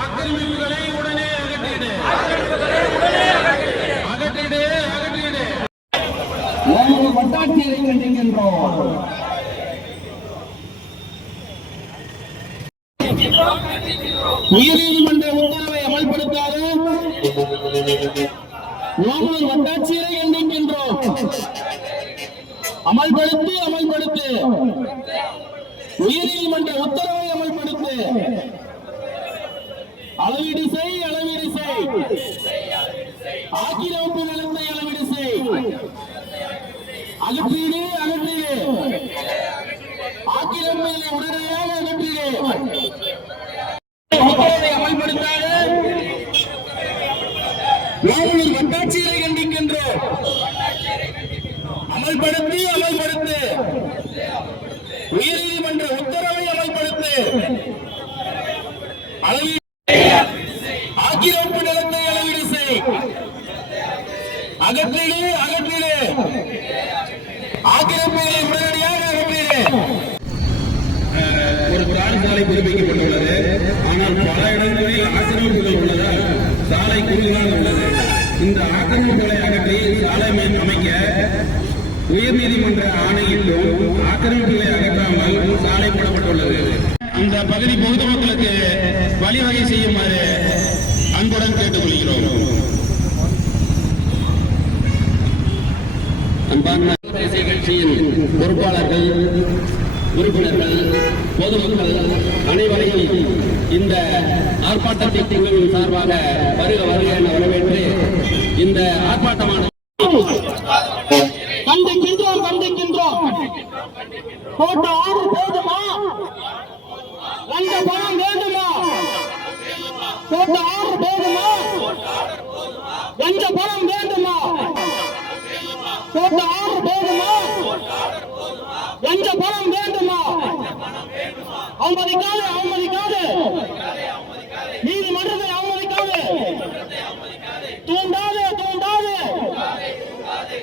ஆக்கிரமிப்புகளை உடனே அகற்றிடு. வட்டாட்சியரை கண்டிக்கின்றோம். உயர்நீதிமன்ற உத்தரவை அமல்படுத்தாத ஓமலூர் வட்டாட்சியரை கண்டிக்கின்றோம். அமல்படுத்து அமல்படுத்து. உயர்நீதிமன்ற உத்தரவை அமல்படுத்து. அளவீடு செய் அளவீடு செய். ஆக்கிரமிப்பு நிலத்தை அளவீடு செய். அகற்றீடு அகற்றீடு. ஆக்கிரமிப்புகளை உடனடியாக அகற்றீடு. உத்தரவை அமல்படுத்தாத ஓமலூர் வட்டாட்சியரை கண்டிக்கின்றோம். அமல்படுத்து அமல்படுத்து. உயர்நீதிமன்ற உத்தரவை அமல்படுத்து. ஆக்கிரமிப்பு நிலத்தை அளவீடு செய். அகற்றீடு அகற்றீடு. ஆக்கிரமிப்புகளை உடனடியாக அகற்றீடு. ஒரு பாடசாலை புதுப்பிக்கப்பட்டுள்ளது. ஆனால் பல இடங்களில் ஆக்கிரமிப்புகள் உள்ளதால் சாலை குறுகலாக உள்ளது. இந்த ஆக்கிரமிப்புகளை அகற்றி சாலை அமைக்க உயர்நீதிமன்ற ஆணையிட்டும் ஆக்கிரமிப்புகளை அகற்றாமல் சாலை போடப்பட்டுள்ளது. இந்த பகுதி பொதுமக்களுக்கு வழிவகை செய்யுமாறு அன்புடன் கேட்டுக்கொள்கிறோம். அன்பான தேசிய கட்சியின் பொறுப்பாளர்கள், உறுப்பினர்கள், பொதுமக்கள் அனைவரையும் இந்த ஆர்ப்பாட்டத்தை குழுவின் சார்பாக வருக வருக என வரவேற்று இந்த ஆர்ப்பாட்டமான கண்டிக்கின்றோம் கண்டிக்கின்றோம். போட்ட ஆறு போதுமா? வந்த பணம் வேண்டுமா? போட்ட ஆறு போதுமா? வந்த பணம் வேண்டுமா? போட்ட ஆறு போதுமா? வந்த பணம் வேண்டுமா? அவமதிக்காது அவமதிக்காது. நீதிமன்றத்தை அவமதிக்காது. தூண்டாது தூண்டாது.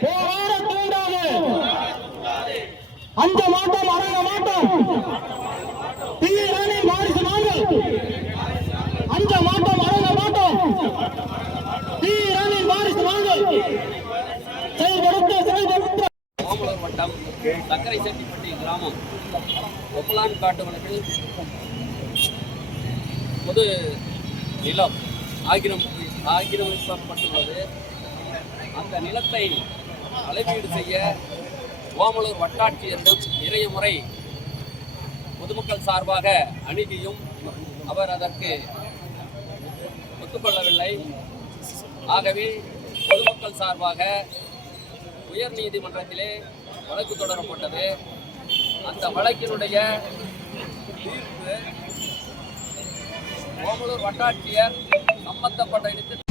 போராட தூண்டாது. அஞ்ச மாட்டோம் அடங்க மாட்டோம். தீரானே வாரிசு நாங்கள். அஞ்ச மாட்டோம் அடங்க மாட்டோம். தீரானே வாரிசு நாங்கள். செயல்படுத்த செயல்படுத்த. ஓமலூர் வட்டம் சக்கரை செட்டிப்பட்டி கிராமம் ஒப்பலான் காட்டு வழக்கில் பொது நிலம் ஆக்கிரமிக்கப்பட்டுள்ளது. அந்த நிலத்தை அளவீடு செய்ய ஓமலூர் வட்டாட்சியரிடம் நிறைய முறை பொதுமக்கள் சார்பாக அணுகியும் அவர் அதற்கு ஒத்துக்கொள்ளவில்லை. ஆகவே பொதுமக்கள் சார்பாக உயர் நீதிமன்றத்திலே வழக்கு தொடரப்பட்டது. அந்த வழக்கினுடைய தீர்ப்பு ஓமலூர் வட்டாட்சியர் சம்பந்தப்பட்ட இடத்தில்